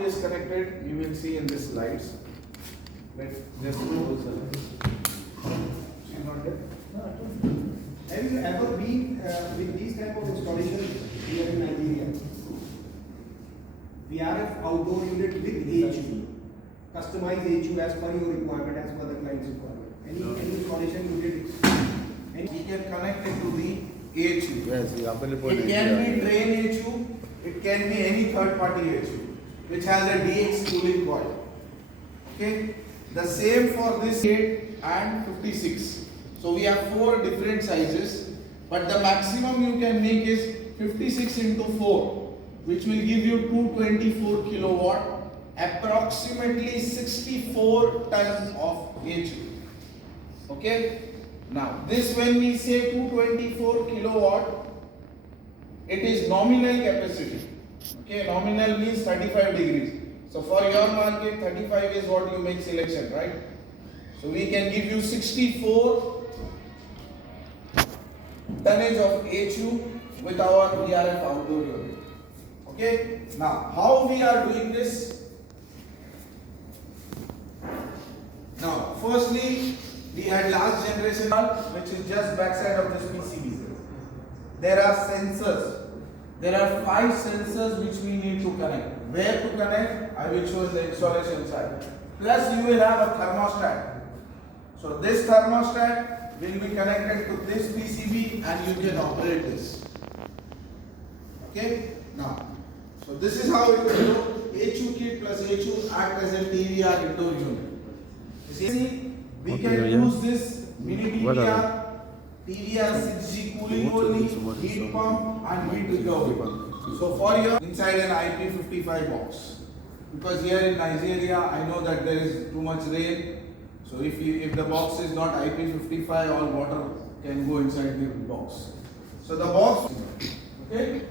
is connected, you will see in this slides. Let's just go. She's not there. Have you ever been with these type of installation here in Nigeria? VRF outdoor unit with AHU, customized AHU as per your requirement, as per the client's requirement. Any installation you did? We can connect it to the AHU. Yes, It can be trane AHU, it can be any third party AHU which has a DX cooling coil. Okay, the same for this 8 and 56. So we have 4 different sizes, but the maximum you can make is 56 into 4, which will give you 224 kilowatt, approximately 64 tons of AHU. Okay, now this, when we say 224 kilowatt, it is nominal capacity. Okay, nominal means 35 degrees. So for your market, 35 is what you make selection, right? So we can give you 64 tonnage of AHU with our VRF outdoor unit. Okay, now how we are doing this? Now, firstly, we had last generation which is just backside of this PCB. There are sensors. There are 5 sensors which we need to connect. Where to connect? I will show in the installation side. Plus you will have a thermostat. So this thermostat will be connected to this PCB and you can operate this. Okay? Now, so this is how it will look. AHU kit plus AHU act as a TVR indoor unit. You see, we can use this mini TVR, TVR 6G cooling only, heat pump and heat recovery. So for your inside an IP55 box, because here in Nigeria I know that there is too much rain. So if the box is not IP55, all water can go inside the box. So the box, okay.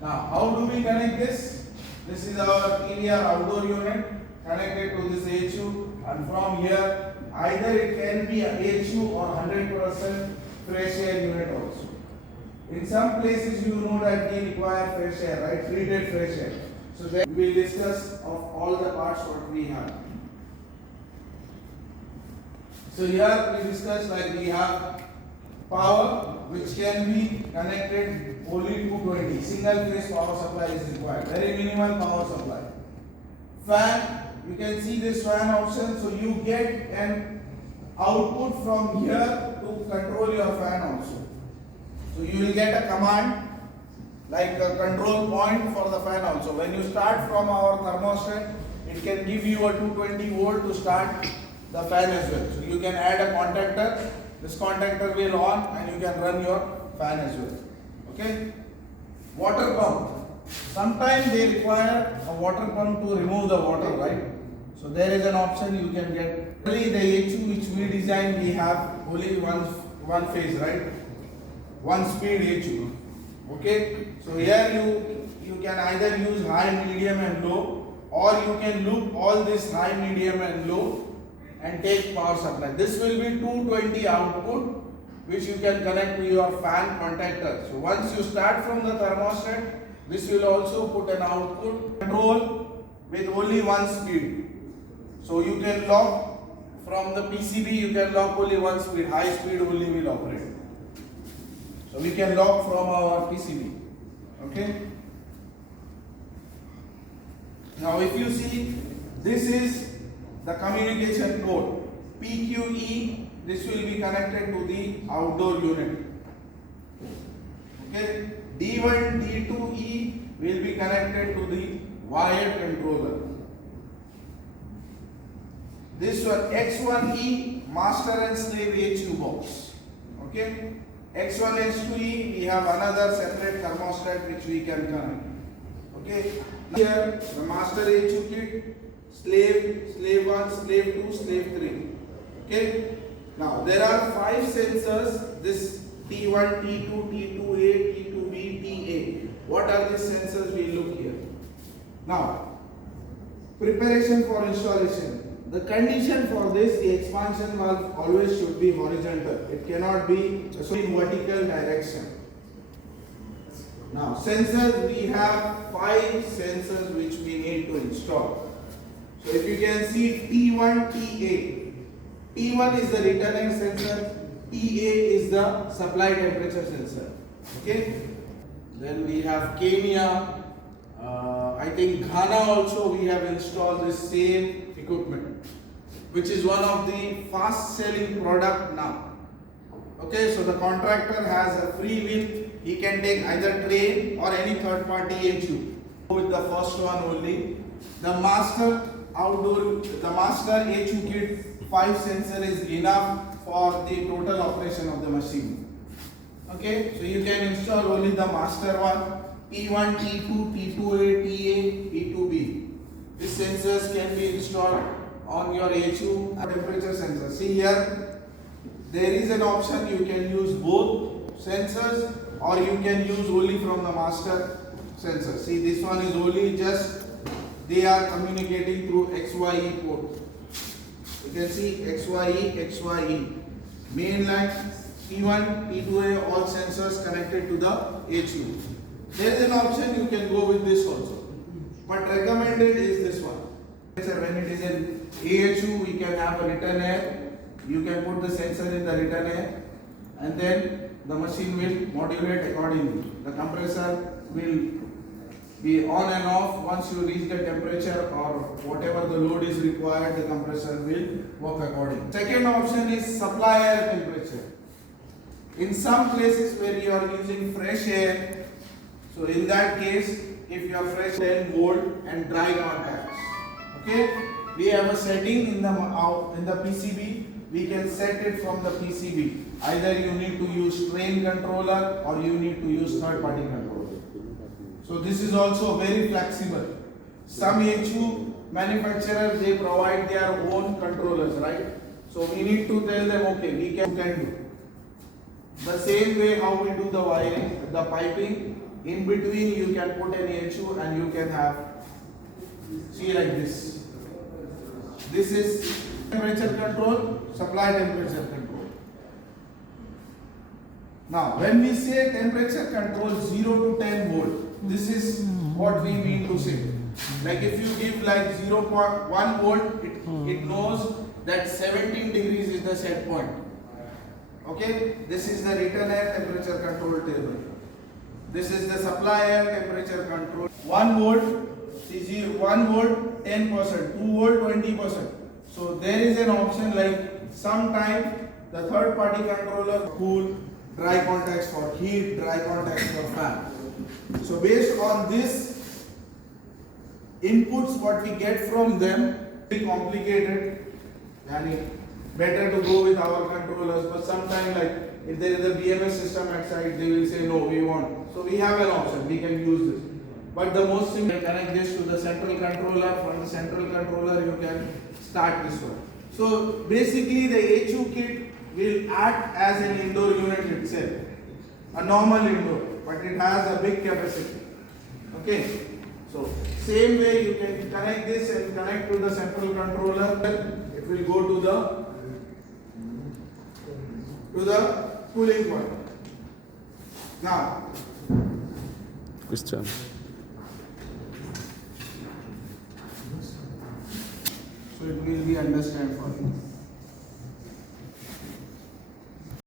Now how do we connect this? This is our TVR outdoor unit connected to this AHU, and from here either it can be a AHU or 100% fresh air unit also. In some places you know that they require fresh air, right? Treated fresh air. So then we will discuss of all the parts what we have. So here we discuss, like, we have power which can be connected only 220. Single phase power supply is required. Very minimal power supply. Fan, you can see this fan option, so you get an output from here to control your fan also. So you will get a command like a control point for the fan also. When you start from our thermostat, it can give you a 220 volt to start the fan as well. So you can add a contactor. This contactor will on and you can run your fan as well. Okay. Water pump. Sometimes they require a water pump to remove the water, right? So there is an option you can get. Only the AHU which we designed, we have only one phase, right? One speed AHU. Okay. So here you can either use high, medium and low, or you can loop all this high, medium and low and take power supply. This will be 220 output which you can connect to your fan contactor. So once you start from the thermostat, this will also put an output control with only one speed. So you can lock from the PCB, you can lock only one speed, high speed only will operate. So we can lock from our PCB. Okay. Now if you see, this is the communication code. PQE, this will be connected to the outdoor unit. Okay. D1, D2E will be connected to the wired controller. This one, X1E, master and slave AHU box. Okay. X1, X2E, we have another separate thermostat which we can connect. Okay. Here, the master AHU kit, slave 1, slave 2, slave 3. Okay. Now, there are 5 sensors, this T1, T2, T2A, T2B, TA. What are these sensors? We look here. Now, preparation for installation. The condition for this, the expansion valve always should be horizontal. It cannot be in vertical direction. Now, sensors, we have 5 sensors which we need to install. So if you can see T1, TA. T1 is the return air sensor, TA is the supply temperature sensor. Okay. Then we have Kenya. I think Ghana also we have installed this same equipment, which is one of the fast selling product now. Okay, so the contractor has a free will. He can take either trane or any third party AHU. With the first one only, the master AHU kit 5 sensor is enough for the total operation of the machine. Okay, so you can install only the master one, T1, T2, T2A, TA, T2B. These sensors can be installed on your AHU temperature sensor. See here, there is an option you can use both sensors or you can use only from the master sensor. See, this one is only just they are communicating through XYE port. You can see XYE. Main line T1, T2A, all sensors connected to the AHU. There is an option you can go with this also, but recommended is this one. When it is in AHU, we can have a return air. You can put the sensor in the return air, and then the machine will modulate accordingly. The compressor will be on and off. Once you reach the temperature or whatever the load is required, the compressor will work accordingly. Second option is supply air temperature. In some places where you are using fresh air, so in that case, if you are fresh 10 volt and dry contacts, okay, we have a setting in the PCB. We can set it from the PCB. Either you need to use trane controller or you need to use third party controller. So this is also very flexible. Some AHU manufacturers, they provide their own controllers, right? So we need to tell them, okay, we can do. The same way how we do the wiring, the piping, in between you can put an AHU and you can have, see like this. This is temperature control, supply temperature control. Now when we say temperature control 0 to 10 volt, this is what we mean to say. Like if you give like 0.1 volt, it knows that 17 degrees is the set point. Okay, this is the return air temperature control table. This is the supply air temperature control. 1 volt, see 1 volt 10%, 2 volt 20%. So there is an option like sometime the third party controller cool, dry contacts for heat, dry contacts for fan. So based on this inputs what we get from them, very complicated. Yani better to go with our controllers, but sometimes like if there is a BMS system at site, they will say no, we want. So we have an option, we can use this. But the most thing, connect this to the central controller. From the central controller, you can start this one. So basically, the AHU kit will act as an indoor unit itself, a normal indoor, but it has a big capacity. Okay. So same way you can connect this and connect to the central controller. It will go to the cooling point. Now, question. So it will be understand for you.